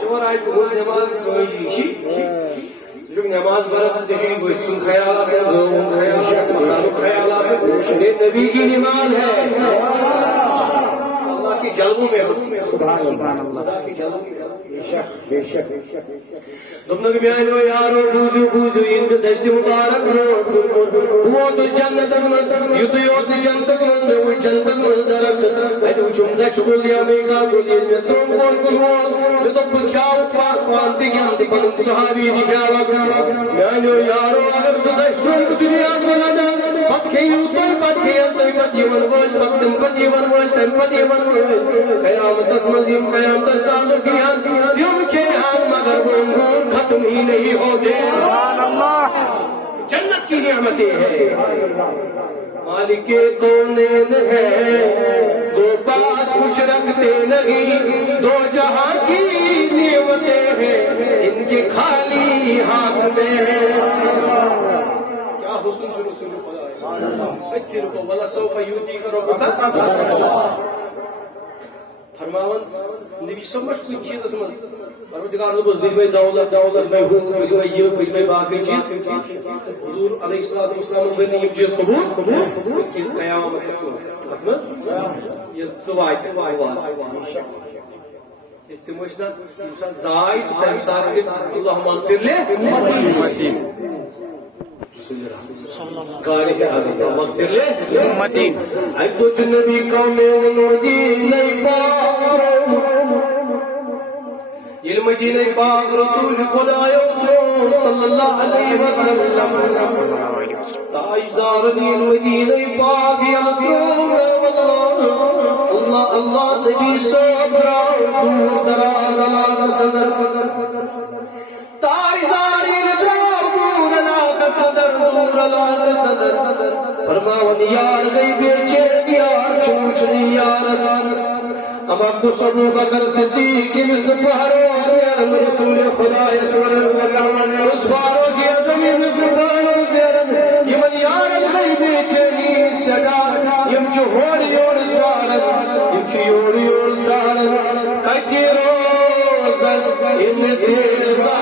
چور آج بہت نماز سوچی جو نماز برت تشریح کوئی سن خیال آسن گھوم خیال مخالف خیال آسن یہ نبی کی نماز ہے اللہ کی جلووں میں سبحان اللہ اللہ کی جلووں میں بے شک دبنگ میانو یارو بوزو بوزو ان دست مبارک وہ تو جنت یہ تو یوت جنت وہ جنت درخت ہے چم دچ بول دیا میگا بول دیا میں تو کول میں تو کھاؤ پان دی گیا پن صحابی دی گیا میانو یارو اگر سدا سن دنیا میں نہ پت کے تو پت کے تو پت یمن ول پت یمن ول پت یمن ول قیامت اسمزیم قیامت استاد کیا تم کے ہاتھ مگر وہ ختم ہی نہیں ہوتے سبحان اللہ جنت کی نعمتیں ہیں مالک کونین ہے تو پاس کچھ رکھتے نہیں دو جہاں کی نعمتیں ہیں ان کے خالی ہاتھ میں ہے کیا حسن سے رسول خدا ہے اجر کو ولا سوف یوتی کرو فرماون نبی سمجھ کوئی چیز اس میں پروردگار نے بس دل میں دولت میں ہوں میں یہ میں باقی چیز حضور علیہ الصلوۃ والسلام نے یہ چیز قبول کہ قیامت رسول مطلب یہ زوایت استموشنا انسان زائد تمثال اللهم اغفر له امتي قال يا اللهم اغفر له امتي عبد النبي قوم المدينه پاک المدینہ پاک رسول خدا صلی اللہ علیہ وسلم تاجدار المدینہ پاک اللہ اللہ نبی صبرا دور دراز اللہ صدر تاجدار دور اللہ صدر دور اللہ صدر فرماون یار گئی بیچے یار چوچنی یار اما کو سبو بکر صدیق مثل پہروں سے رسول خدا صلی اللہ علیہ وسلم اس پاروں کی زمین مثل پہروں سے یمن یار گئی بیچنی سگا یم چو ہوڑی اور زارت یم چو ہوڑی اور زارت کتی روزس ان دیزارت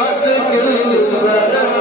اس دل برس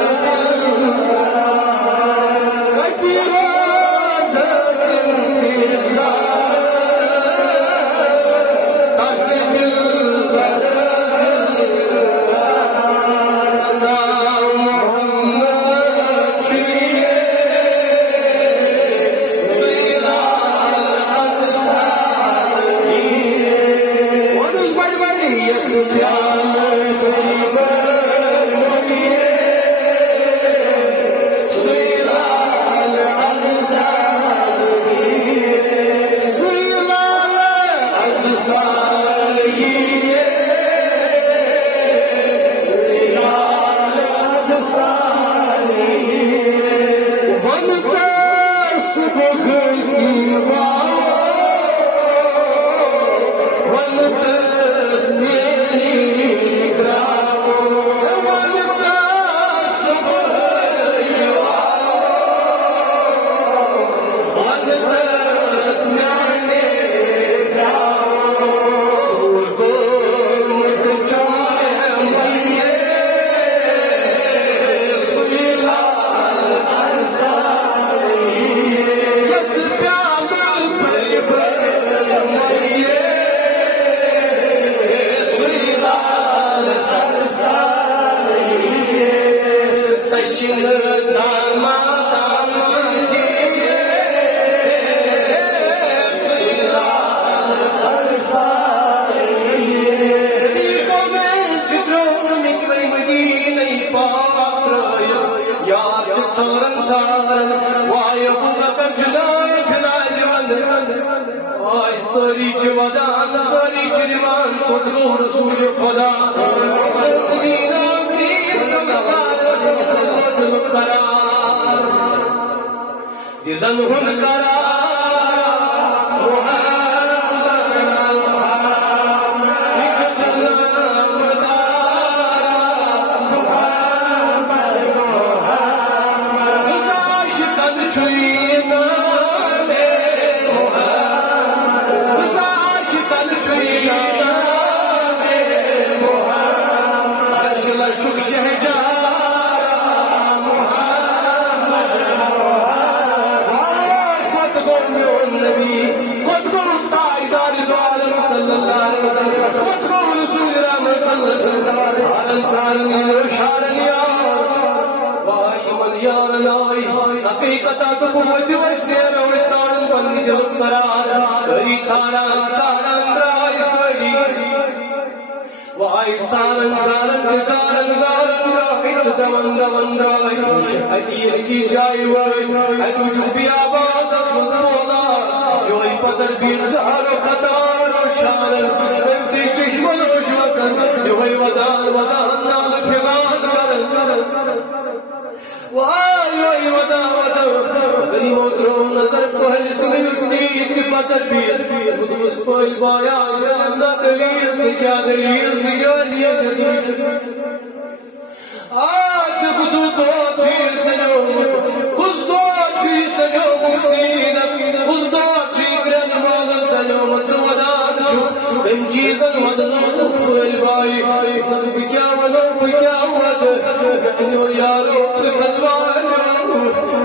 ساری جوادان ساری جنوان قدرو رسول خدا دین آفرین سمکار وسلم قرار دیدن ہن قرار وتقول سورة مثلا سارن شارن يا واي من يا لاي حقيقة قوت وسير وچارن بند دل قرار سری سارن سارن راي سری واي سارن سارن گارن گارن راي دون دون راي اكير کی جائے واي اتو چوبی آباد مولا يوي بدر بين زهر قطار وشارن امسي چشمن وشوسن يوي ودان ودان نال فغان کرن واي واي ودان ودان غني موترو نظر کوہل سمیتی بدر بين قدوس کوئی بایا شرم دلیل سے کیا آج کسو تو جی سنو کس تو جی سنو مسینہ کس تو جی گرن مالا سنو مدو ودان جو ان چیزن ودنو البائی نبی کیا ودو بکیا ود نعنیو یارو لکھدوان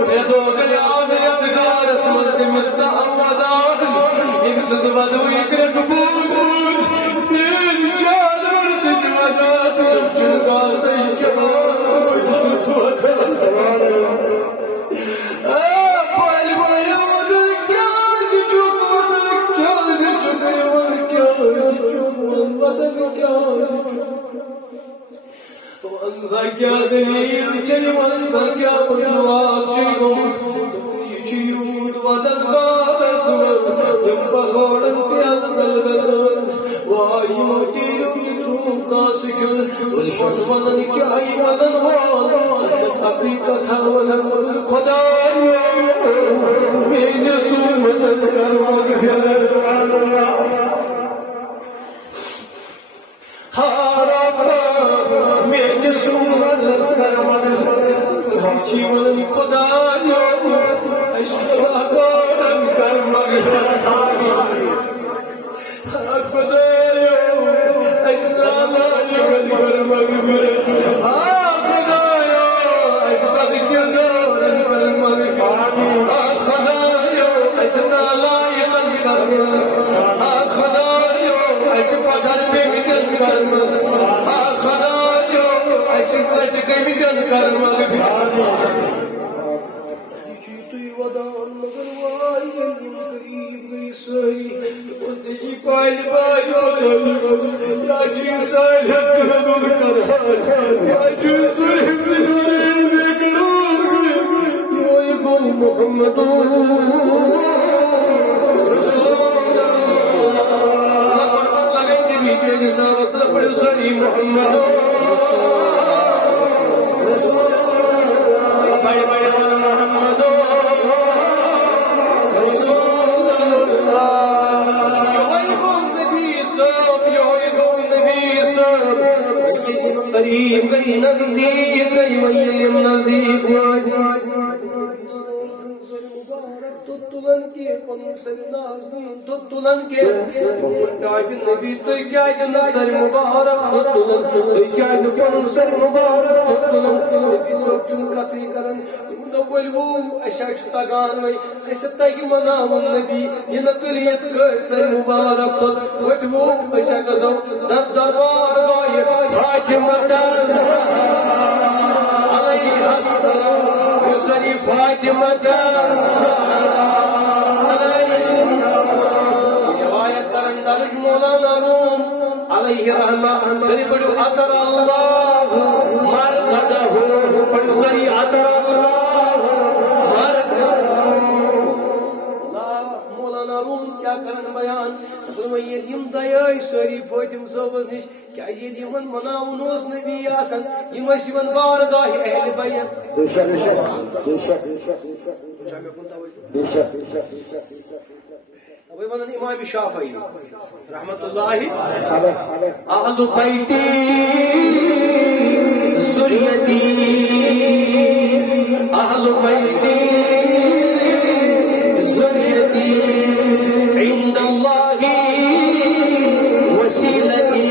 فیدو گلی آزر ادگار اسمد مستع ودان امسد ودو اکرک بوج بوج نیل چادر تج ودان جب چنگا سیکبان کیا دلیل چلی منظر کیا بجوات چیگم دنی چیود ودن غادر سمت دم بخورن کیا زلدن وائی مدیرو کترون کاسکل اسمان ودن کیا ای ودن وان حقیقت ولن خدای میں سومت اسکر مغفر جیون خدایا اشتباہ گارن کر مغفرت خدایا اشتباہ کر مغفرت خدایا اشتباہ کردارن کر مغفرت خدایا اشتباہ کر مغفرت خدایا اشتباہ کر مغفرت خدایا اشتباہ کر مغفرت ودان مگر وائی گلیم قریب گئی سائی وزجی پائل بائی بدل بس راجی سائی دل کرار راجی سائی دل بکرار یوئی گل محمد رسول اللہ لگن جی بیچے جسنا وصل پڑھ سری محمد رسول اللہ بھائی بھائی محمد قریب گئی نزدیک گئی ویم نزدیک تلن کے پنر سر نازن تلن کے ڈاٹ نبی تو کیا جن سر مبارک تلن تو کیا پنر سر مبارک تلن نبی سب چن کتی کرن اول وہ اشاش تگان وی اس تگ مناون نبی یہ نقلیت کر سر مبارک وٹ وہ اشا گزو در دربار گائے فاطمہ علیہ السلام یسری فاطمہ روایت کرن درج مولانا روم علیہ رحمہ سری بڑو عطر اللہ مرقدہ بڑو سری عطر اللہ کیا کرن بیان فرمائیے یم دایائی ساری فاطم صاحبس نش کیا یہ یمن مناون اوس نبی آسن یم اس یمن بارگاہ اہل بیت بے شک ابھی ونن امام شافعی رحمت اللہ اہل بیتی ذریتی اہل بیتی عند الله وسيلتي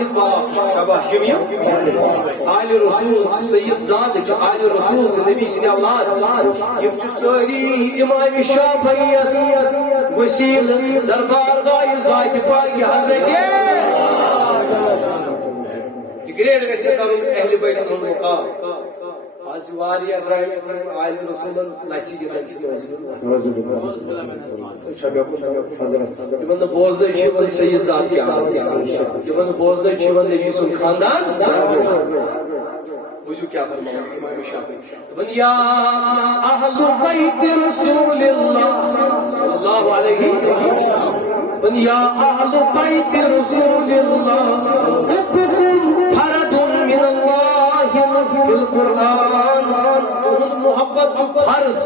والد باپ شاباش یم آل رسول سید زاد آل رسول نبی سن اولاد یم ساری امام شافعیس وسیل دربار گاہ ذات پاک حضرت گریڈ گژھِ کرُن اہل بیتن ہُنٛد مقام آج واریاہ درٛامٕتۍ آل رسول لچھِ تمن نہٕ بوزنٕے چھِ یِوان سید زاد کیٛاہ تمن نہٕ بوزنٕے چھِ یِوان نبی سُنٛد خاندان بوٗزِو کیٛاہ فرماوان امام شافعی دپان یا اہل بیت رسول اللہ صلی اللہ علیہ دپان یا اہل بیت رسول اللہ حبکم فرد من اللہ فی القرآن محبت چھُ فرض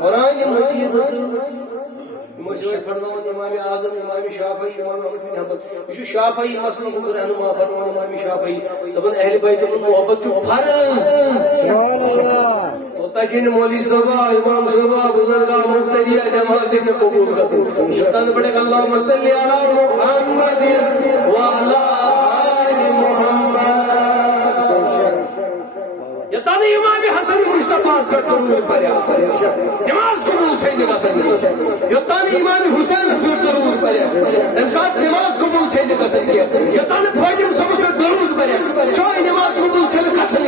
قرآن مجید فرمان امام اعظم امام شافعی امام احمد بن حنبل یہ شافعی مسلک رہنما فرمان امام شافعی دپان اہل بیت محبت چھُ فرض توتہ چھِ مولوی صٲبا امام صٲبا بزرگا مقتدی جماعت سے قبول گژھُن شیطان پڑھے اللہم صلی علی محمد وعلی آل محمد یوتانہ امام حسن مصطفیٰ کا درود پڑھیا نماز قبول چھے گژھان یوتانہ امام حسین کا درود پڑھیا تمہِ ساتہٕ نماز قبول چھے گژھان یوتانہ فاطمہ صٲبس پٮ۪ٹھ درود پڑھیا چاہے نماز قبول چھے گژھان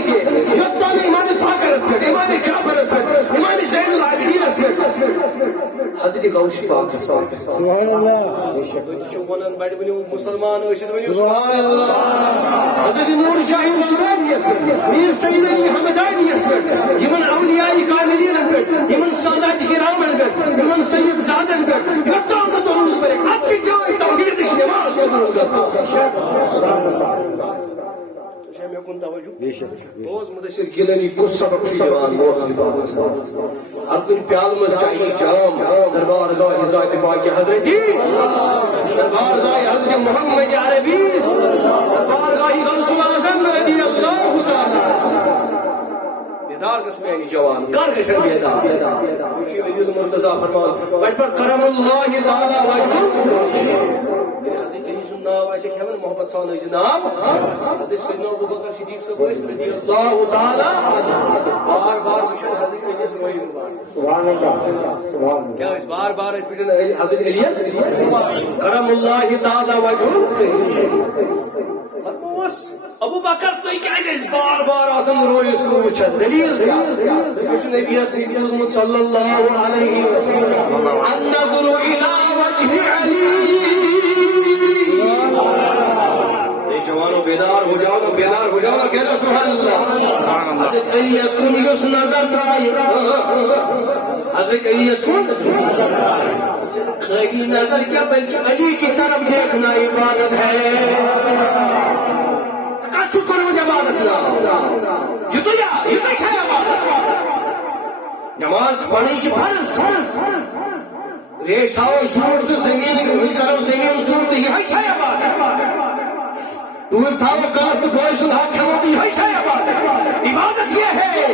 یوتانہ امام باقرس پٮ۪ٹھ امام جعفرس پٮ۪ٹھ امام زین العابدینس پٮ۪ٹھ حضرت غوث پاک سبحان اللہ ونان بڑِ ؤنِو مسلمان ٲسِتھ ؤنِو سبحان اللہ حضرت نور شاہ مغربیس پٮ۪ٹھ میر سید علی حمدانیس پٮ۪ٹھ یمن اولیاء کاملین پٮ۪ٹھ یمن سادات کرامن پٮ۪ٹھ یمن سید زادن پٮ۪ٹھ یوتام نہٕ درود پٔرِکھ اتھ چھِ جاے توحیدٕچ نماز قبول گژھان میں کن توجہ روز مدثر گیلانی کس سبق دیوان مولانا بابا ہر کن پیال میں چاہیے جام دربار گاہ ذات پاک حضرت دربار گاہ حضرت محمد عربی دربار گاہ غوث اعظم رضی اللہ تعالی بیدار گژھِ میٛانہِ جوان کر گژھن بیدار وٕچھِو علی المرتضیٰ فرمان وتہِ پٮ۪ٹھ کرم اللہ تعالیٰ وجہہ ناو آسہِ کھٮ۪وان محبت سان ٲسۍ ناو حضرت سیدنا ابوبکر صدیق صٲب ٲسۍ رضی اللہ تعالیٰ بار بار وٕچھان حضرت علیس رویہِ سبحان اللہ کیٛاہ ٲسۍ بار بار ٲسۍ وٕچھان حضرت علیس کرم اللہ تعالیٰ وجہہ فرموس ابوبکر تُہۍ کیٛازِ ٲسۍ بار بار آسان رویس کُن وٕچھان دلیٖل کیٛاہ تُہۍ چھُو نبیَس بوٗزمُت صلی اللہ علیہ وسلم النظر الی وجہ علی جوانوں بیدار ہو جاؤ نا بیدار ہو جاؤ نا کہہ دو سبحان اللہ حضرت علی سن یس نظر ترائی حضرت علی سن خالی نظر کیا بلکہ علی کی طرف دیکھنا عبادت ہے کچھ کرو عبادت نہ یہ تو ہے عبادت نماز پڑھنی چھ فرض ریش تھاؤ چھوڑ تو زمین کرو زمین چھوڑ تو یہ ہے عبادت تمہیں تھاو کاست کوئی سن حق کھاؤ تو یہ ہے عبادت یہ ہے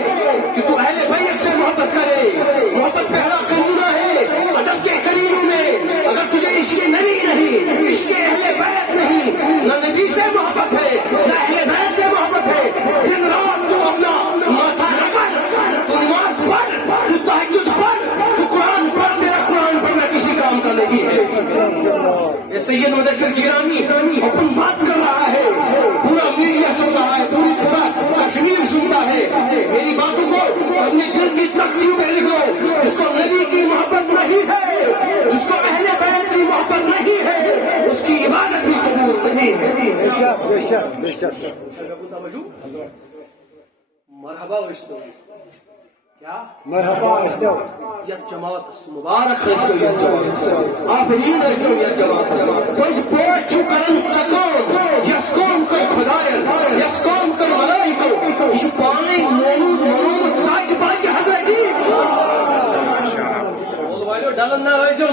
کہ تو اہل بیت سے محبت کرے محبت پہلا قانون ہے ادب کے قرینوں میں اگر تجھے عشق نبی نہیں عشق اہل بیت نہیں نہ نبی سے محبت ہے نہ اہل بیت سے محبت ہے دن رات تو اپنا ماتھا رکھ تو نماز پڑھ تو تہجد پڑھ تو قرآن پڑھ تیرا قرآن پڑھنا کسی کام کا نہیں ہے یہ سید مدثر گرامی اپن بات کر رہا ہے پورا میڈیا سن رہا ہے پورا کشمیر سنتا ہے میری باتوں کو اپنے دل کی تکلیف میں لکھو جس کو نبی کی محبت نہیں ہے جس کو اہل بیت کی محبت نہیں ہے اس کی عبادت بھی قبول نہیں ہے مرحبا اشتو کیا مرحبا اشتو یا جماعت مبارک اشتو یا جماعت آپ ہی اشتو یا جماعت تو اس پوٹ چھو کرن سکون یس قوم کر خدایت یس قوم کر ملائکو یہ پانی مولود سائد باقی حضرت ڈلن نہ ٲسِو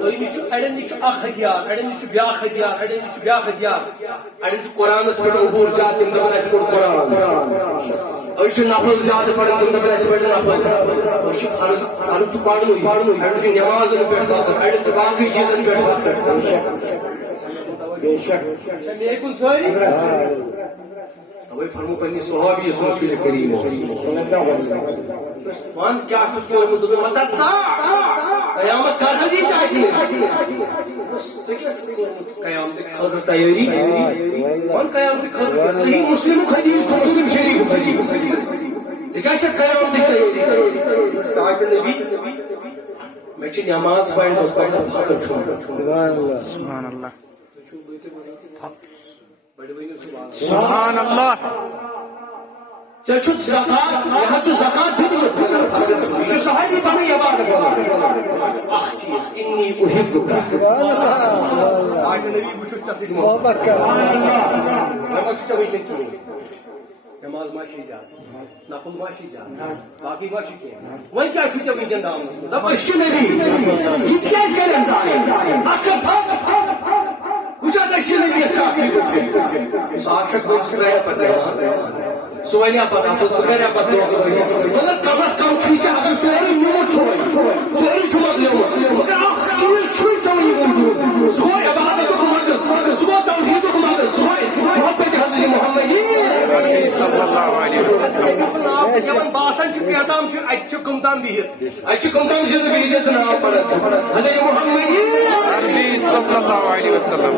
تُہۍ نِش چھُ اَڑٮ۪ن نِش چھُ اکھ ہتھیار اَڑٮ۪ن نِش چھُ بیٛاکھ ہتھیار اَڑٮ۪ن نِش چھُ بیٛاکھ ہتھیار اَڑٮ۪ن چھُ قرآنس پٮ۪ٹھ عبوٗر زیادٕ تِم دپان اَسہِ پوٚر قرآن أڑۍ چھِ نفل زیادٕ پران تِم دپان اَسہِ پٔرۍ نفل أڑۍ چھِ فرض چھُ پرنُے اَڑٮ۪ن چھُ نٮ۪مازن پٮ۪ٹھ وقت اَڑٮ۪ن چھُ باقٕے چیٖزن پٮ۪ٹھ وقت اوے فرمو پنی صحابی رسول کریم ون کیا کورمت دوٚپُن متا سا قیامت کر دی قیامت خٲطرٕ تیٲری ون قیامت خٲطرٕ صحیح مسلمُک حدیث چھُ مسلم شریٖف ژٕ کیٛاہ چھکھ قیامتٕچ تیٲری تاج نبی مےٚ چھِ نٮ۪ماز پرٕنۍ دۄستن فخر چھُ سبحان اللہ بڑٕ ؤنِو سبحان اللہ ژےٚ چھُکھ زکات مےٚ حظ چھُ زکات دیُتمُت یہِ چھُ صحابی پنٕنۍ عبادت کران اکھ چیٖز اِنی اُحبُک تاج نبی بہٕ چھُس ژےٚ سۭتۍ محبت کران وۄنۍ ما چھُ ژےٚ وٕنکٮ۪ن کِہیٖنۍ نٮ۪ماز ما چھِ زیادٕ نفل ما چھِ زیادٕ باقٕے ما چھُ کینٛہہ وۄنۍ کیٛاہ چھُ ژےٚ وٕنکٮ۪ن دامنس منٛز دپ أسۍ چھِ نبی یہِ کیٛازِ کرِ اِنسان اکھ وٕچھان أسۍ چھِ نبی ساکھ ساکھ چھِ ترٛایا پتہٕ نٮ۪ماز سُہ ونیا پتہٕ اَپُز سُہ کریا پتہٕ دۄہ مگر کم از کم چھُے ژےٚ اگر سورُے نیوٗمُت چھُے سورُے چھُ بدلیومُت مگر اکھ چیٖز چھُے ژےٚ وٕنہِ موٗجوٗد سُہ گوٚو عبادتُک مقصد سُہ گوٚو توحیٖدُک مقصد سُہ گوٚو محبت حضرت محمدی صلی اللہ علیہ وسلم یمن باسان چھُ کینٛہہ تام چھُ اتہِ چھُ کم تام بِہِتھ اتہِ چھُ کم تام زندٕ بِہِتھ تہٕ ناو پران حضرت محمدی عربی صلی اللہ علیہ وسلم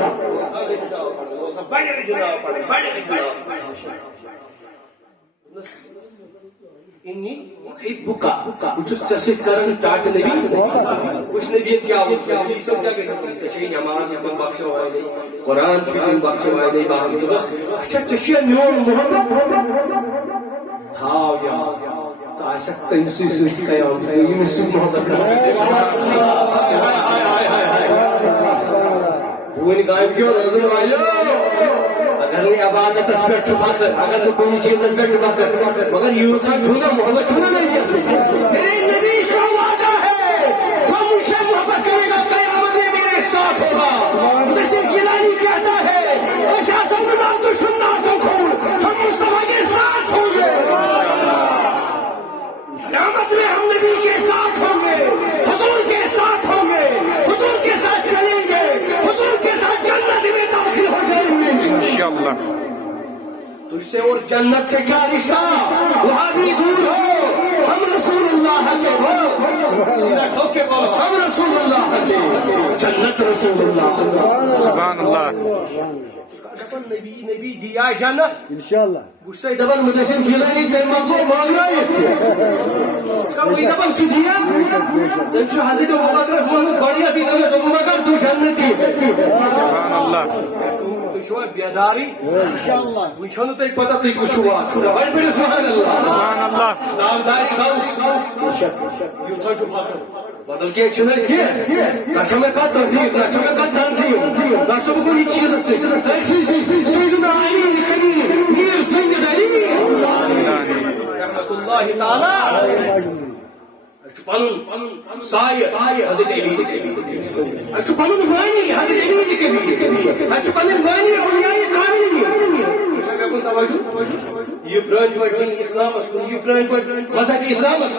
انی احبک بہٕ چھُس ژےٚ سۭتۍ کران ٹاٹہٕ نبی وٕچھ نبی کیٛاہ ووٚن نبی صٲب کیٛاہ گژھِ ژےٚ چھے نٮ۪ماز تِم بخشوانے قرآن چھُ تِم بخشوانے باقٕے دوٚپُس اچھا ژےٚ چھُیا میون محبت تھاو یاد ژٕ آسکھ تٔمسٕے سۭتۍ قیامت ییٚمِس سۭتۍ محبت کران بہٕ گامہِ کیو روزن والیو اگر نہٕ عبادتس پٮ۪ٹھ چھُ فخر اگر نہٕ کُنہِ چیٖزس پٮ۪ٹھ چھُ فخر مگر یوٗتاہ چھُ نا محبت چھُ نا نبیَس سۭتۍ میرے نبی کا وعدہ ہے جو مجھ سے محبت کرے گا قیامت میں میرے ساتھ ہوگا مدثر گیلانی کہتا ہے ایسا سمجھنا دشمن آسم خون ہم مصطفیٰ کے ساتھ ہوں گے قیامت میں ہم نبی کے ساتھ ہوں گے حضور کے ساتھ ہوں گے حضور کے ساتھ چلیں گے حضور کے ساتھ جنت میں داخل ہو جائیں گے انشاءاللہ تجھ سے اور جنت سے کیا رشتہ وہاں بھی دور ہو ہم رسول اللہ کے ہو ہم رسول اللہ کے جنت رسول اللہ سبحان اللہ نبی نبی دیا جنت انشاءاللہ بہٕ چھُسے دپان مدثر گیلانی تٔمۍ منٛگو مانٛگنٲیِتھ تہِ دپان سُہ دِیا تٔمۍ چھُ حضرت ابوبکرس ووٚنمُت گۄڈٕنیتھٕے دوٚپمس ابوبکر تُہۍ جنتی سبحان اللہ تُہۍ چھُوا بیدارٕے وۄنۍ چھو نہٕ تۄہہِ پتہ تُہۍ کُس چھُو آسان وۄنۍ پٔرِو سبحان اللہ سبحان اللہ نامدارِ گوٚوس یوٗتاہ چھُ فخر بدل کینٛہہ چھُنہٕ أسۍ کینٛہہ نہ چھو مےٚ کانٛہہ تحقیٖق نہ چھو مےٚ کانٛہہ تنظیٖم نہ چھُ بہٕ کُنہِ چیٖزس سۭتۍ أسۍ چھِ سیدنا علی کریم میٖر سٕنٛدِ دٔلیٖل رحمتُ اللہ تعالیٰ اَسہِ چھُ پنُن سایہِ حضرت علی اَسہِ چھُ پنُن معنی حضرت علی کبیٖر اَسہِ چھُ پنٕنۍ معنی اولیاء کاملین یہ پرٛٲنۍ پٲٹھۍ دِن اِسلامس کُن یہ پرٛٲنۍ پٲٹھۍ مذہبی اِسلامس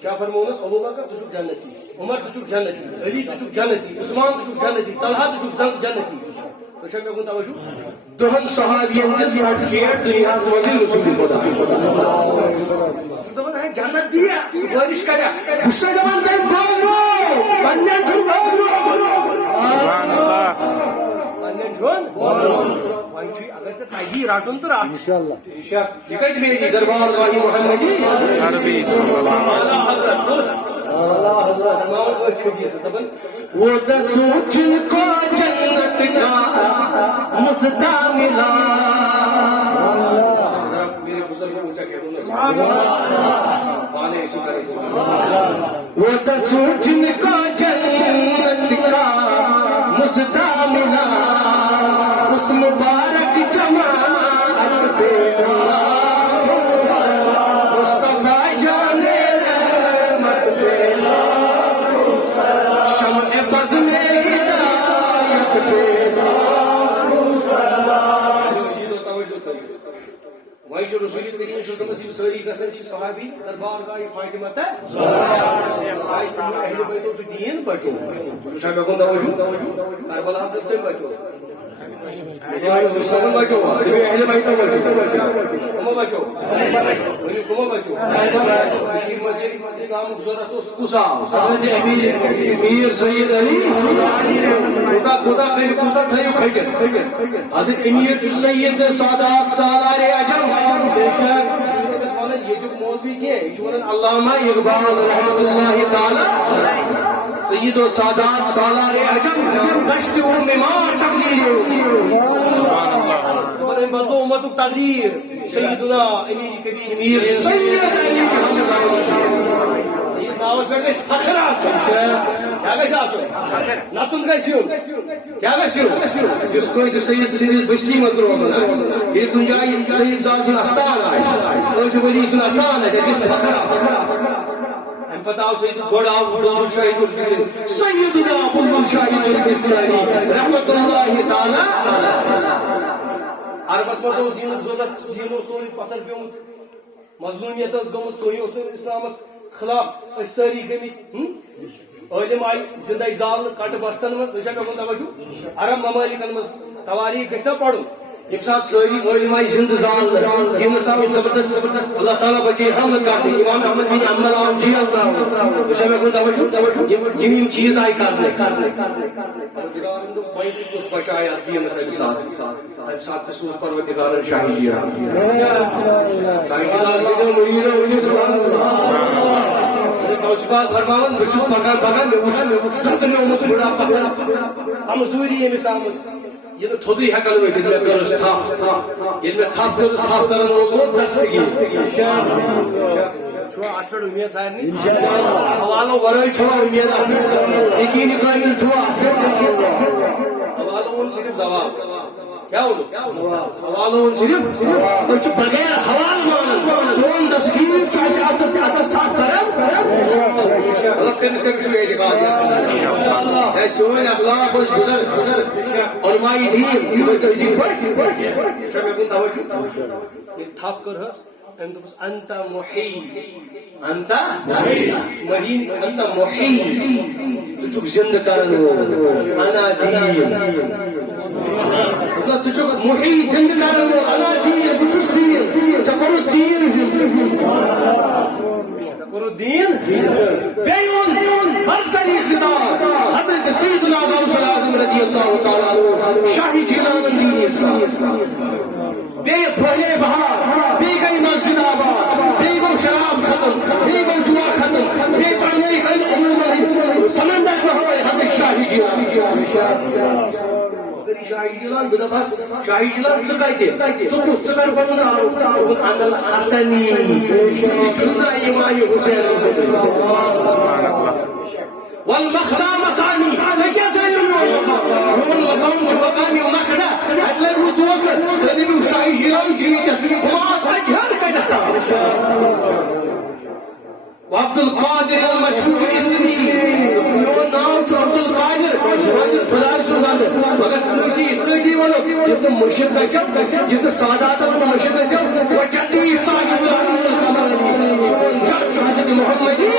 کیا فرمونس ابوبکر ژٕ چھُکھ جنتی عمر ژٕ چھُکھ جنتی علی ژٕ چھُکھ جنتی عثمان ژٕ چھُکھ جنتی طلحہ ژٕ چھُکھ جنتی تُہۍ چھا مےٚ کُن توجہ دہن صحابین ہٕنٛز سرٹِفکیٹ دُنیاہس منٛزٕے رسول خدا چھُ دپان ہے جنت دِیا سُفٲرِش کریا بہٕ چھُسے دپان تٔمۍ بٲگرو پننٮ۪ن چھُنہٕ بٲگرو سبحان اللہ پننٮ۪ن چھُن وۄنۍ چھُے اگر ژےٚ تگی رٹُن تہٕ رٹ انشاءاللہ یہ کتہِ میری دربار گاہی محمدی عربی صلی اللہ اعلیٰ حضرت بس وہ رسول جن کو جنت کا مزدہ ملا میرے بزرگ کو اونچا کہہ دوں وہ رسول جن کو جنت کا مزدہ ملا اس مبارک جماعت پہ مصطفیٰ جانے رحمت پہ شمع بز میں ہدایت پہ وۄنۍ چھُ رسول کریم صلی اللہ علیہ وسلم سٲری گژھان چھِ صحابی دربار گاہی فاطمہ تہٕ اہل بیتو سے دین بچو شاہ کون توجہ کربلا سے کم بچو سب بچو اہل بیتو بچو بچو بچو اسلام ضرورت اس کسا حضرت امیر سید علی خدا تھیو کھٹن حضرت امیر سید سادات سالار عجم بے شک یہ مولوی کی علامہ اقبال رحمۃ اللہ تعالی سید و سادات سالار عجم دشت امام تقدیر مردو امت تقدیر سیدنا امیر کبیر سید علی سید ناوس پہ گژھِ فخر آسُن کیا گژھِ آسُن نژُن گژھِ یُن کیا گژھِ یُن یُس کٲنٛسہِ سید سٕنٛدِس بٔستی منٛز روزان آسہِ ییٚلہِ کُنہِ جایہِ سید صاحب سُنٛد اَستان آسہِ کٲنٛسہِ ؤلی سُنٛد اَستان آسہِ اَتہِ گژھِ فخر آسُن اَمہِ پتہٕ آو سید گۄڈٕ آو بُلبُل شاہد الفِسانی سیدنا بُلبُل شاہد الفِسانی رحمۃ اللہ تعالی عربس منٛز اوس دیٖنُک ضروٗرت دیٖن اوس سورُے پتھر پیوٚمُت مظلوٗمیت ٲس گٔمٕژ تُہۍ اوسوٕ اِسلامس خلاف أسۍ سٲری گٔمٕتۍ عٲلِم آیہِ زِندَے زالنہٕ کَٹہٕ بستن منٛز تُہۍ چھا مےٚ کُن توجہ عرب ممالِکن منٛز تواریٖخ گژھِ نا پرُن ییٚمہِ ساتہٕ سٲری عٲلِم آیہِ زِندٕ زالنہٕ دیٖنس آو زبردست اللہ تعالیٰ بچے حملہٕ کرنہٕ اِمام احمد بن حنبل آو جیل ترٛاونہٕ تُہۍ چھا مےٚ کُن توجہ یِم چیٖز آیہِ کرنہٕ کُس بچایا دیٖنس اَمہِ ساتہٕ تہِ سوٗز پروردگارن شاہی جیران شاہی جلال سٕنٛدیو مُریٖدو ؤنِو توشبات فرماون بہٕ چھُس پکان پکان مےٚ وُچھ سَتنومُت بُڈاپا کمزوٗری ییٚمِس آمٕژ یہِ نہٕ تھوٚدُے ہٮ۪کان ؤتھِتھ مےٚ کٔرٕس تھپھ ییٚلہِ مےٚ تھپھ کٔرٕس تھپھ کرن وول گوٚو دستگی چھُوا اَتھ پٮ۪ٹھ اُمید سارنٕے حوالو ورٲے چھُوا اُمید یقیٖنی کٲمِل چھُوا حوالو اوٚن صرف زوال کیا اوٚنُکھ حوالو اوٚن صرف أسۍ چھِ بغیر حوالہٕ مانان سون دستگیٖر چھُ اَسہِ اَتَس تھپھ کران مطلب تٔمِس کَتہِ چھُ اعتقاد سٲنۍ اخلاق ٲسۍ گُزر علماء دیٖن یِم ٲسۍ أزِکۍ پٲٹھۍ چھا مےٚ کُن توجہ ییٚلہِ تھپھ کٔرہَس أمۍ دوٚپُس انت محی انت محی انت محی ژٕ چھُکھ زِندٕ کرن وول انا دیٖن ژٕ چھُکھ محی زِندٕ کرن وول انا دیٖن بہٕ چھُس دیٖن ژےٚ کوٚرُتھ دیٖن زِندٕ دین بیٚیہِ اوٚن مرسلی خطاب حضرت سیدنا غوث العظم رضی اللہ تعالیٰ عنہ شاہی جیلان دین اسلام بیٚیہِ پھٔہلے بہار بیٚیہِ گٔے مسجد آباد بیٚیہِ گوٚو شراب ختم بیٚیہِ گوٚو جُوا ختم بیٚیہِ پرنٲیِکھ علوٗم سمندر بہٲے حضرت شاہی جیلان شاہی جیلان بہٕ دپہس شاہی جیلان ژٕ کتہِ ژٕ کُس ژٕ کر پنُن تعارُف دوٚپُن انا الحسنی بہٕ چھُس نا اِمامِ حُسین والمخدہ مقامی تُہۍ کیٛاہ زٲنِو میون مقام چھُ مقامِ مخدہ اَتہِ لگوٕ دھوکہٕ تُہۍ دٔپِو شاہی جیلان چھُ ییٚتٮ۪تھ بہٕ ما آسہٕ وۄنۍ ہیٚر کتٮ۪تھ عبد القادر المشہور اسمی میون نام چھُ عبد القادر خۄداے سُنٛد ونٛدٕ مگر سۭتی ونو ییٚلہِ نہٕ مُرشد گژھو ییٚلہِ نہٕ ساداتن مُرشد گژھو وۄنۍ چتوی صاحب سون جد چھُ حضرت محمدی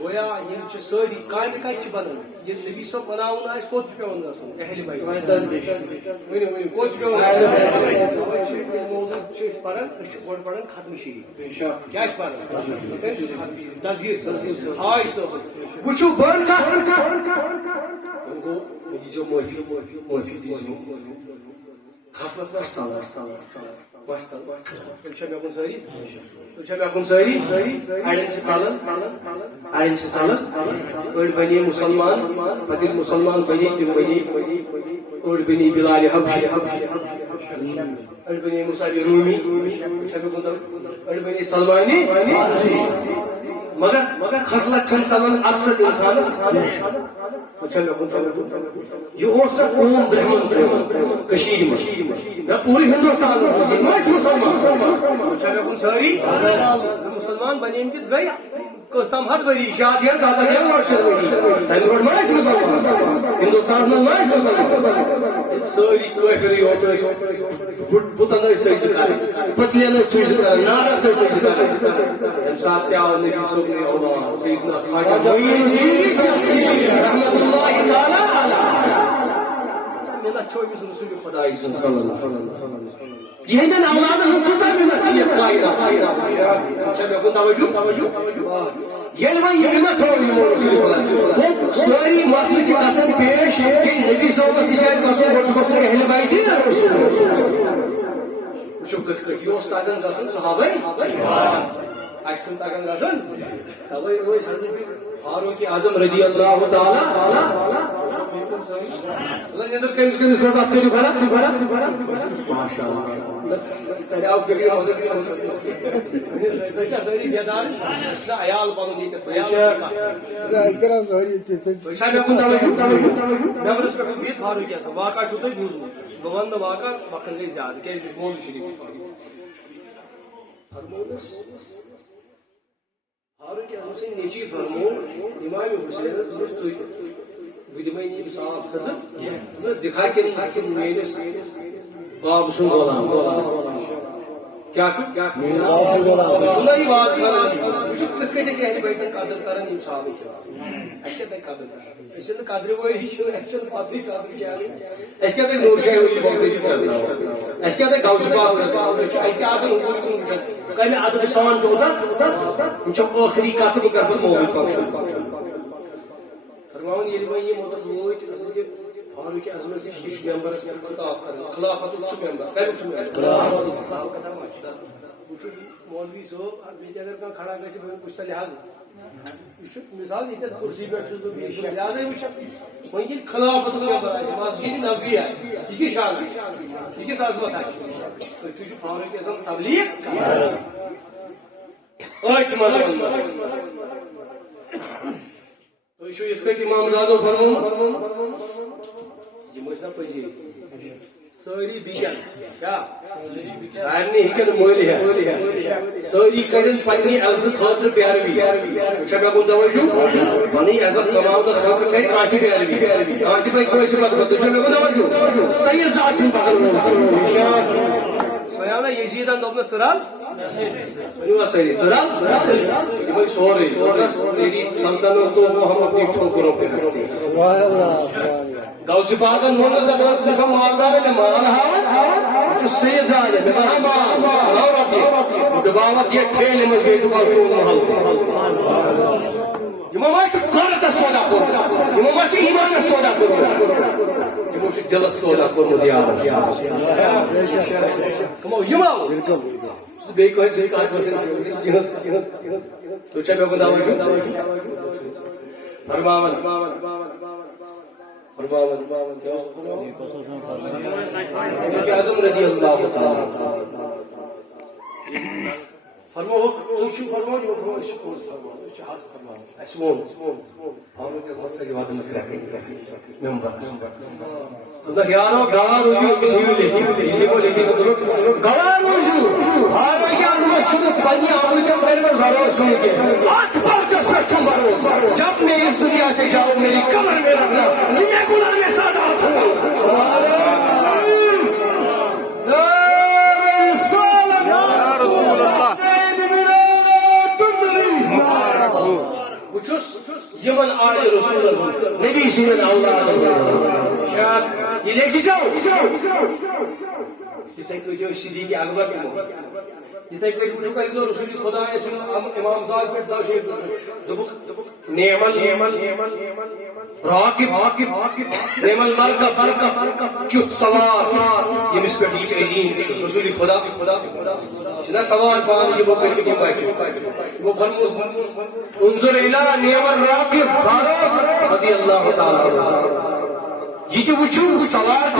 گویا یِم چھِ سٲری کامہِ کتہِ چھِ بنان ییٚلہِ نبی صٲب بناوُن آسہِ کوٚت چھُ پیوان گژھُن اہلِ بیت ؤنِو کوٚت چھُ پیوان موضوٗع چھِ أسۍ پران أسۍ چھِ گۄڈٕ پران ختمہِ شریٖف کیٛاہ چھِ پران تذکیٖر ہاے صٲب وٕچھِو بٔڑ کتھ گوٚو مےٚ دیٖزیو معٲفی دیٖزیو کھسنس ما چھِ ژلان تُہۍ چھا مےٚ کُن سٲری اڑٮ۪ن چھِ ژلان اڑٮ۪ن چھِ ژلان أڑۍ بنے مُسلمان پتہٕ ییٚلہِ مُسلمان بنے تِم بنے أڑۍ بنے بلال حبشی أڑۍ بنے مصعب رومی أڑۍ بنے سلمانی مگر خصلت چھنہٕ ژلان اکثر انسانس یہ اوس سا قوم برہمن کشیر منٛز نہ پوٗرٕ ہندوستانس منٛز یِم ٲسۍ مُسلمان سٲری مسلمان بنے گٔے کستام ہر وری شادیاں سادیاں ورشن وری تم روڈ ماس مسلمان ہندوستان میں ماس مسلمان ساری کوئی ہوتا ہے بتانا سجدہ کرے پتلیاں سجدہ کرے نارا سے سجدہ کرے تم ساتھ آو نبی صلی اللہ علیہ وسلم سیدنا خواجہ معین رحمت اللہ تعالی علیہ میرا چھوٹی رسول خدا صلی اللہ علیہ وسلم یہ نہ اولاد ہستا میں اچھی قائدہ چلو کو توجہ یہ وہ یہ نہ تھوڑی رسول خدا وہ ساری مسجد کی قسم پیش کہ نبی صلی اللہ علیہ وسلم کو اہل بیت ہے رسول شو کس کی استادن رسول صحابہ اچھن تاگن رسول توے وہ حضرت فاروق اعظم رضی اللہ تعالی اللہ نے اندر کہیں اس کا ساتھ جو بھرا ماشاءاللہ تیراو کبھی حضرت کیا ساری بیدار نہ عیال بنو نہیں تے اکرام ظاہری تھے شاید کو میں اس کا بھی فاروق اعظم واقعہ چھو تو بوزو گوان واقعہ وقت نہیں زیادہ کہ مول شریف فرمودس فاروق اعظم سے نیچی فرمو امام حسین درست ہوئی بدمانی صاحب حضرت بس دکھا کے میرے باب سن غلام کیا سنا یہ بات کھانا کس کے دیکھے اہل بیت قدر کرن یم صاحب کیا اچھا تے قدر اسے تو قدر وہ ہی شو ایکشن پاتری قدر کیا ہے ایسے تے نور شاہ ولی بہت دی کرنا ایسے تے گاؤں پاک اتہاس حکومت کو کہنے ادب شان 14 جو آخری کاتب کربت مومن پاک فرماون یہ مدت وہ کہ فاروق اعظم سے شش ممبر سے خطاب کرنا خلافت چھ ممبر کیوں چھ ممبر صاحب کا نام اچھا مولوی صاحب میں اگر کا کھڑا کیسے کچھ لحاظ مثال دیتے کرسی پہ تو لحاظ ہے وہ کہ خلافت کا ممبر ہے بس یہ نبی ہے یہ شان ہے یہ ساز بات ہے تو جو فاروق اعظم تبلیغ اوچ مطلب تو یہ کہ امام زادو فرمون یہ مجھنا پجی سوری بیگن کیا ظاہر نہیں ہکن مولی ہے سوری کرن پنی عزت خاطر پیاروی چکا کن توجہ پنی عزت کماؤ دا خاطر کہیں کانٹی پیاروی کانٹی پہ کوئی سبت بتو چکا کن توجہ سید ذات چون پاکر سیانا یزیدان دوبنا سرال سنیوہ سید سرال یہ بھائی سوری تیری سلطنتوں کو ہم اپنی ٹھوکروں پہ رکھتے ہیں گوشی پاکن مولا زبان سے کم مالدار ہے مال ہاں جو سید زاد ہے بہا مال نو ربی دباوت یہ کھیل میں بیٹو باو چون محل یہ مماچ قرد سودا کرو یہ مماچ ایمان سودا کرو یہ مماچ دل سودا کرو دیارس کمو یماو بے کوئی سے کہا تو چلو بداو فرماون اعظم رضی اللہ تعالی فرمو شو فرمو اسمون فاروق اعظم سے بات نہ کرے ممبر تو یارو گوار ہو کسی لے یہ کو لے کے گوار ہو فاروق اعظم سے پنی اول چم پہلے بھرو سن کے آٹھ پاچس میں چم بھرو جب میں اس دنیا سے جاؤں میری کمر میں رکھنا کہ میں گناہ میں سادات ہوں یمن آل رسول اللہ نبی سنن اولاد یہ لے کے جاؤ جس طرح جو صدیق اکبر کے جس طرح کوئی پوچھو کہ رسول خدا ہے امام صاحب پہ دا شیخ نعم راکب نعم المرکب کیوت سوار یہ مس پہ ٹھیک عظیم رسول خدا جنا سوار پان یہ وہ کہیں کی بات وہ فرموس انظر الى نعم الراکب فاروق رضی اللہ تعالی یہ جو وچو سوار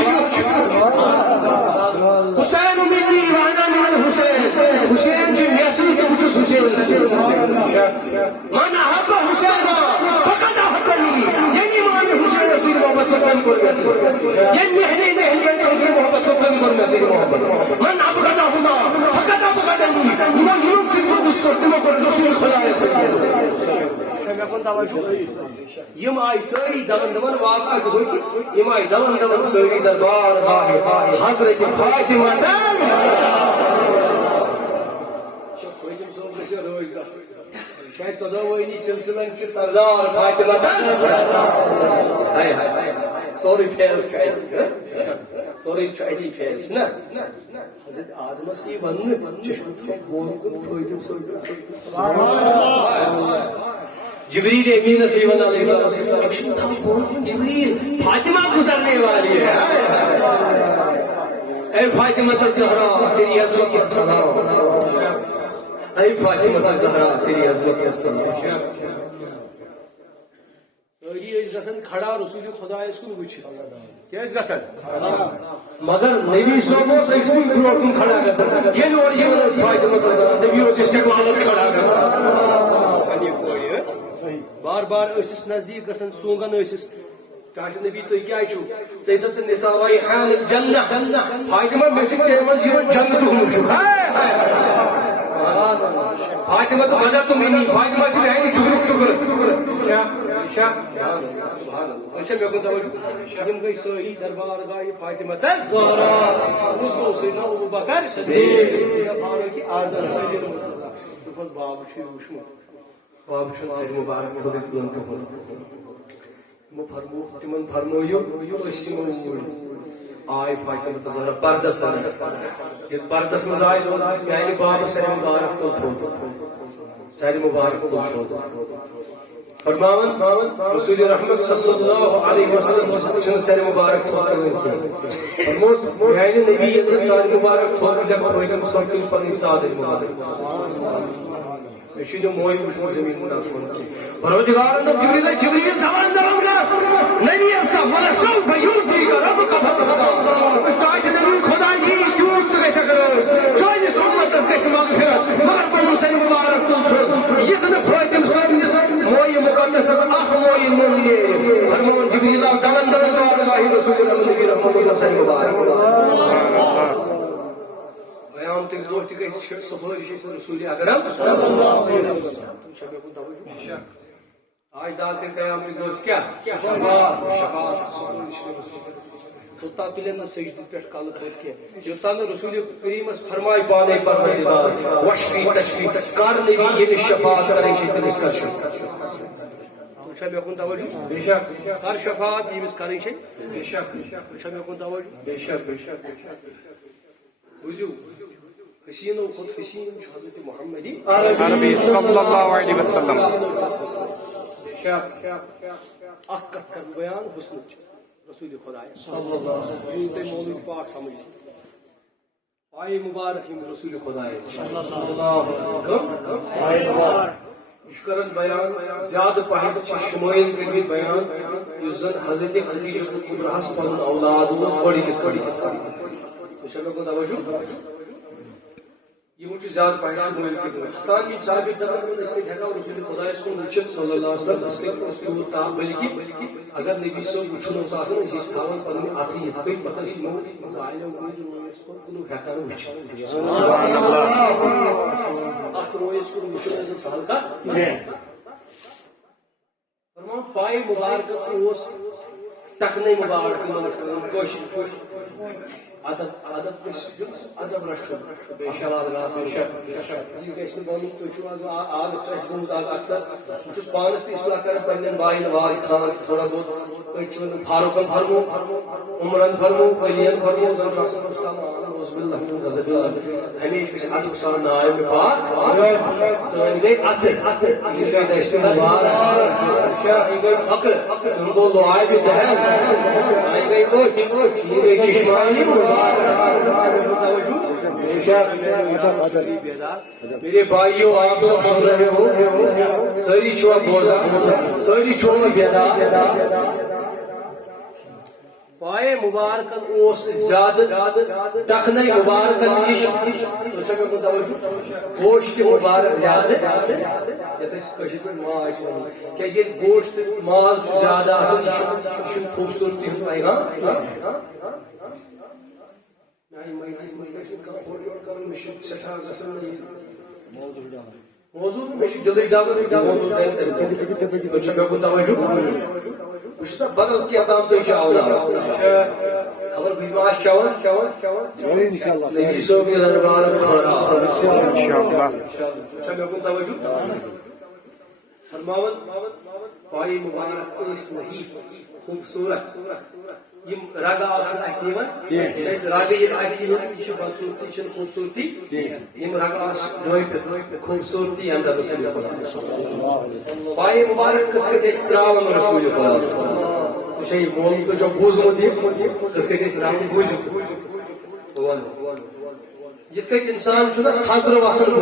حسین منی وانا من الحسین حسین جو نیسل کے وچو حسین من احب حسین فقد احبنی یعنی مان حسین رسول محمد کو کم کر میں یعنی اہل بیت رسول محمد کو کم کر میں محبت من ابغضہما فقد ابغضنی من یوم سے کو اس کو رسول خدا ہے مےٚ توجہ یم آئی سٲری دون دون واقع یم آئی دون دون سٲری دربار حضرت فاطمہ شاید 14ویں سلسلن چھ سردار فاطمہ سوری فیل سوری چاہیے فیل نا حضرت آدمس یہ ون چشم جبریل امین سیون علیہ السلام جبریل فاطمہ گزرنے والی ہے اے فاطمہ الزہرا تیری عظمت کا سلام اے فاطمہ الزہرا تیری عظمت کا سلام ساری گژھن کھڑا رسول خدا کن وچھت کیا گژھن مگر نبی صاحب اس اکسی برونٛٹھ کُن کھڑا گژھن ییٚلہِ اور یِوان ٲس فاطمہ الزہرا نبی اوس استقبالس کھڑا گژھان بار بار ٲسِس نزدیٖک گژھان سونگان ٲسِس چاچہ نبی تُہۍ کیٛازِ چھِو سیدت النساء حان الجنہ فاطمہ مےٚ چھُ ژےٚ منٛز یِوان جنت گوٚمُت فاطمہ تو وجہ تم نہیں فاطمہ چھِ میٛانہِ ٹُکرُک ٹُکر یم گئی سٲری دربار گاہ فاطمہ الزہرا اس گوٚو سیدنا ابوبکر صدیق فاروق اعظم دوٚپُس بابہٕ چھُے وٕچھمُت باب چھُ سر مبارک تھوٚدُے تُلان تُہُنٛد تمن فرمٲیِو أسۍ یِمو اوٗرۍ آے فاطمہ الزہرا پردس ییٚلہِ پردس منٛز آے میانہِ بابہٕ سر مبارک تُل تھوٚد سر مبارک تُل تھوٚد فرماون رسول رحمت صلی اللہ علیہ وسلم چھنہٕ سر مبارک تھوٚد تُلان کینٛہہ فرموس میانہِ نبی ییٚلہِ سر مبارک تھوٚد لیکھ فٲطمہ صٲب تُلۍ پنٕنۍ ژادٕر مبارک شنو موئی وچھمُت زمین آسمان کی پروردگارن دوٚپ جبریل دوان گژھ نبی استا ولا سوف یعطیک ربک فترضى استاج نبی خدا یی تیوٗت ژٕ گژھکھ رٲضۍ چٲنِس اُمتس گژھِ مغفرت مگر پنُن سر مبارک تُل تھوٚد یِتھ نہٕ فٲطمہ صٲبنِس موئی مقدسس اکھ موئین مون نیرِ فرماوُن جبریل آو دوان بارگاہہِ رسول نبی رحمت اللہ سر مبارک قیامتٕکۍ دۄہ تہِ گژھِ سفٲرِش رسول اکرم آج دار کے قیامتٕکۍ دۄہ کیا توٚتام تُلن نہٕ سجدٕ پٮ۪ٹھ کلہٕ پٔتھۍ کینٛہہ یوٚتام نہٕ رسول کریٖمس فرماے پانے پروردگار وشفی تشفی کر نبی ییٚمِس شفاعت کرٕنۍ چھِ تٔمِس کر شفاعت وٕچھا مےٚ کُن توجہ بے شک کر شفاعت ییٚمِس کرٕنۍ چھِ بے شک وٕچھا مےٚ کُن توجہ بے شک بے شک بوٗزِو حسینو خود حسین چھُ حضرت محمد عربی صلی اللہ علیہ وسلم اکھ کتھ کر بیان حسنٕچ رسول خدا صلی اللہ علیہ وسلم تُہۍ مولوی پاک سمجھ پایہِ مبارک یِم رسول خدا صلی اللہ علیہ وسلم یہ چھُ کران بیان زیادٕ پہن چھِ شمٲیل کٔرمٕتۍ بیان یُس زن حضرت خدیجہ کبرہس پنُن اولاد اوس گۄڈٕنِکِس وٕچھا مےٚ کوٗتاہ توجہ یہ چھُ زیادٕ پہن شمٲیل کٔرمٕتۍ حسان بن ثابت دپان أسۍ کتہِ ہٮ۪کو رسول خۄدایس کُن وٕچھِتھ صلی اللہ علیہ وسلم أسۍ کتہِ ٲسۍ تیوٗت تاپھ بلکہِ اگر نبی صٲب وٕچھُن اوس آسان أسۍ ٲسۍ تھاوان پنٕنۍ اَتھٕ یِتھ کٔنۍ پتہٕ ٲسۍ یِمو زالٮ۪و روٗزۍ کُن کُنوُہ ہٮ۪کان وٕچھِتھ اتھ رویس کُن وٕچھُن ٲسۍ سہل کتھ فرمان پایہِ مبارکہ اوس ٹکنٕے مبارک یِمن ٲسۍ کران کٲشِر پٲٹھۍ ادب ادب ادب رچھُن یہ گژھِ نہٕ بنُن تُہۍ چھِو آز عادت چھُ اَسہِ گوٚمُت آز اکثر بہٕ چھُس پانس تہِ اصلاح کران پننٮ۪ن بایَن واز خان تھوڑا بہت أڑۍ چھِ ونان فاروقن فرمو عمرن فرمو علیَن فرمو زن چھُ آسان اوس باللہ من غضب اللہ ہمیشہ گژھِ ادب سان ناو مےٚ پاک سٲنۍ گٔے اتھٕ یہِ گٔے دٔستہِ مبارک یہِ گٔے پھکرٕ یِم گوٚو لوابہِ دہن یہِ گٔے أچھ یہِ گٔے چشمانی میرے بھائیوں آپ سب سن رہے ہو ساری چھوڑا بوزا ساری چھوڑا بیدار پائے مبارکن اوس زیادہ ٹکنے مبارکن نش گوشت مبارک زیادہ ماز کیازِ گوشت ماز زیادہ آسان یہ خوبصورتی ہند پیغام موضوع میں جلدی دعوت موضوع اچھا میں کن توجہ وچھتا بدل کیا دام تو انشاءاللہ خبر بھی معاش چاول انشاءاللہ نبی صاحب کے دربار کھڑا انشاءاللہ اچھا میں کن توجہ فرماوت پائی مبارک اس نہیں خوبصورت یم رگا آسن اکیون اس رگا یہ اکیون یہ بدصورتی چھ خوبصورتی یم رگا آسن خوبصورتی اندر رسول خدا پائی مبارک کتھ اس تراون رسول خدا تو شی مول تو جو بوزمت کتھ اس رام بوز جتھ انسان تھزر وسن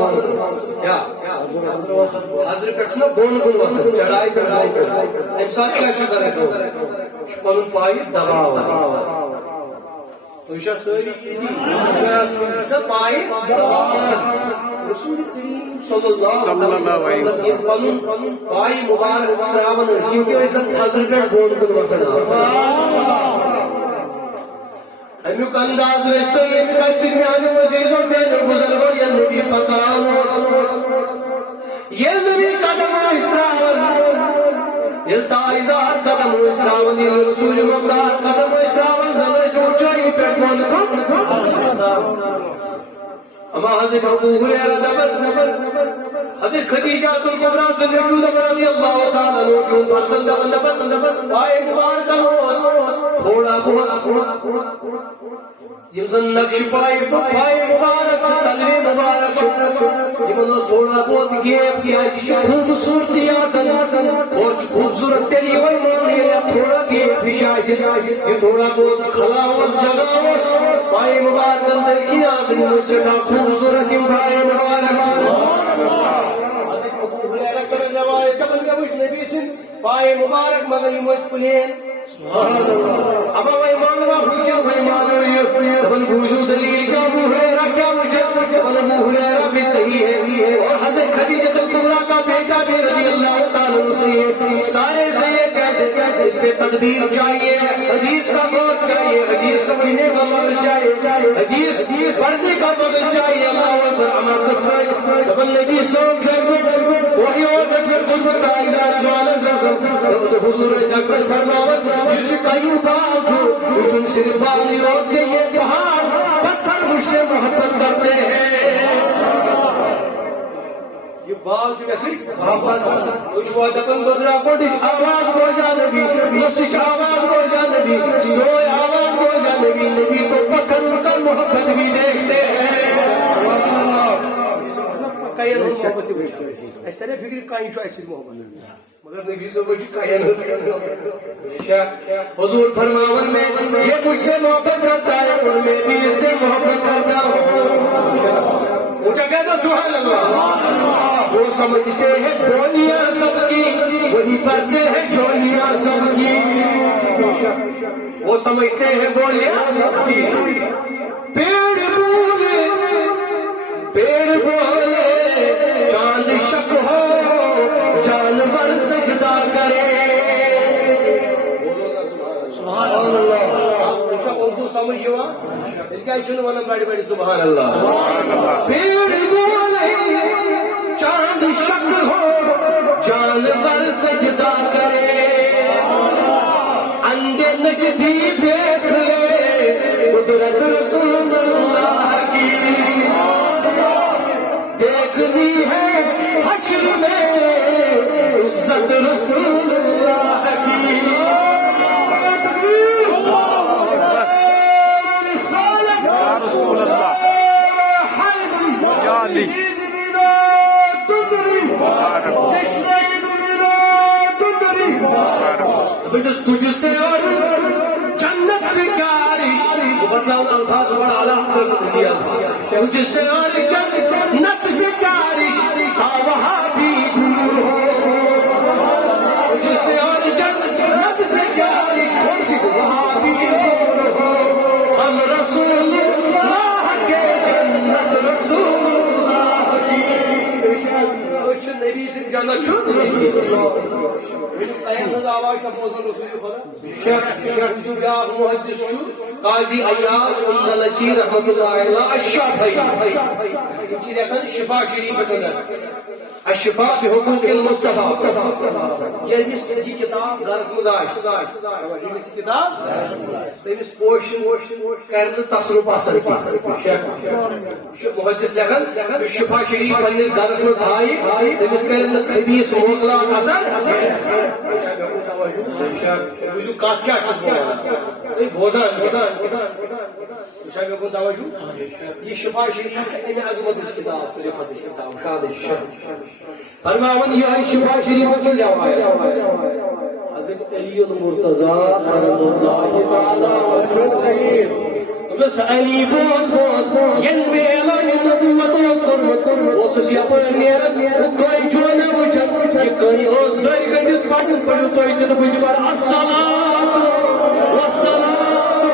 کیا تھزر پہ بون کن وسن چڑھائی پہ تمہ سات کیا کرے پن پائی دباو تھی ساری پائی رسول کریم صلی اللہ علیہ وسلم پن پائی مبارک تراون تھزر پہ بون کن وسن امیک انداز ویسے یہ کچھ میانو عزیزوں میانو بزرگوں یہ نبی پکانوس یہ نبی قدم و اسراول یہ تائیدار قدم و اسراول یہ رسول مقدار قدم و اسراول زلے سوچائی پہ کون کن اما حضرت ابو ہریرہ دبت حضرت خدیجہ الکبریٰ زنجود رضی اللہ تعالیٰ عنہ پسند دبت پائے مبارک ہوس تھوڑا بہت یمزن نقش پائے مبارک تلوی مبارک یمن تھوڑا بہت گیپ کیا خوبصورتی آسن خوبصورت تیلی ورمان یہ تھوڑا گیپ پیشائی یہ تھوڑا بہت خلاوت جگاوس پائے مبارک اندر کی آسن مسجدہ خوبصورت پائے مبارک نبی سن پائے مبارک مگر یہ مجھ پلین ابا وہی مانوا بھوکیا وہی مانوی ابن بوجو دلیل کیا ابو ہریرہ کیا مجھے ابن ابو ہریرہ بھی صحیح ہے اور حضرت خدیجہ الکبریٰ کا بیٹا بھی رضی اللہ تعالیٰ عنہ سے سارے سے یہ کہتے اس سے تدبیر چاہیے حدیث کا موت چاہیے حدیث سمجھنے کا مغز چاہیے حدیث پڑھنے کا مغز چاہیے اللہ اکبر عمر تفائی ابن نبی سوم چاہیے وہی اور دفعہ قربت آئیدار جوالن زفر حضور اکثر فرماوت جس کئیو باؤ جو صرف بالی روک کے یہ پہاڑ پتھر مجھ سے محبت کرتے ہیں یہ باؤ سے کیسے کچھ وہ دفن بدرہ کوٹش آواز بوجھا نبی نسک آواز بوجھا نبی سوئے آواز بوجھا نبی نبی کو پتھر کر محبت بھی دیکھتے ہیں کائن محبت اس طرح فکر کائن چھو ایسی محبت مگر نبی سے کوئی کائن حضور فرماون میں یہ مجھ سے محبت کرتا ہے اور میں بھی اس سے محبت کرتا ہوں اونچا کہتا سبحان اللہ وہ سمجھتے ہیں جھولیاں سب کی وہی پڑھتے ہیں جھولیاں سب کی وہ سمجھتے ہیں گولیاں سب کی پیڑ بولے چاند شک ہو جانور سجدہ کرے سبحان اللہ اچھا اردو سمجھ ہوا ان کا چن والا بڑی بڑی سبحان اللہ پیڑ بولے چاند شک ہو جانور سجدہ کرے اندھے نجدی دیکھ لے قدرت رسول اللہ کی دیکھنی ہے حشر میں عزت رسول اللہ کی یا رسول اللہ یا علی تجھ سے اور جنت سے کارش بتلاؤ الفاظ بڑا اعلیٰ تجھ سے اور جنت سے کارش وہاں بھی دور ہو تجھ سے اور جنت سے کارش وہاں بھی دور ہو ہم رسول اللہ کے جنت رسول اللہ کی نبی سے جنت قاضی ایاز اندلسی رحمت اللہ علیہ الشافعی شفا شریف الشفاء بحقوق المصطفى یہ کتاب درس مز کتاب تمس کوشش کر تصرف اثر محدث لکھان شفا شریف پنس درس مز آئی تمس کر خبیث موکلات اثر کت کیا بوزان توجہ یہ شفا شریف امہ عظمت کتاب طریقت کتاب شادش فرماون یہ شفا شریف کی روایت حضرت علی المرتضی کرم اللہ تعالی وجهه بس علی بوز ین میں اعلان نبوت اوس یہ پر نیرت کوئی جونا وچن یہ کوئی اوس دای گڈت پڑھ توئی تے بجبر السلام والسلام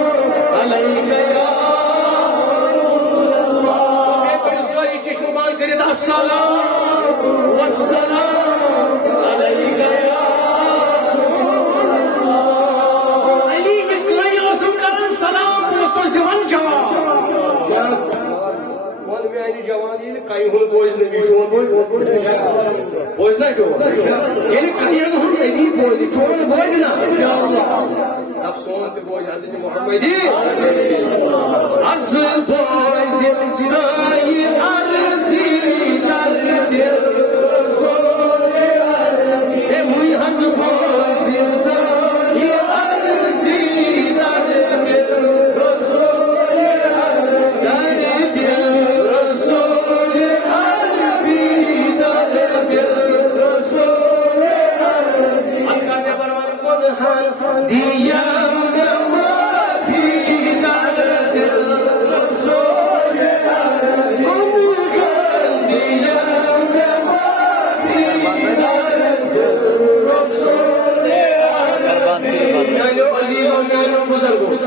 علیک یا السلام والسلام علیک یا رسول اللہ علی کئی اوسم کرن سلام اوسس دیوان جواب ون میانی جوانی کئی ہن بوز نبی چون بوز نہ جو یعنی کئی ہن نبی بوز چون بوز نہ انشاءاللہ اب سون تے بوز حضرت محمدی از بوز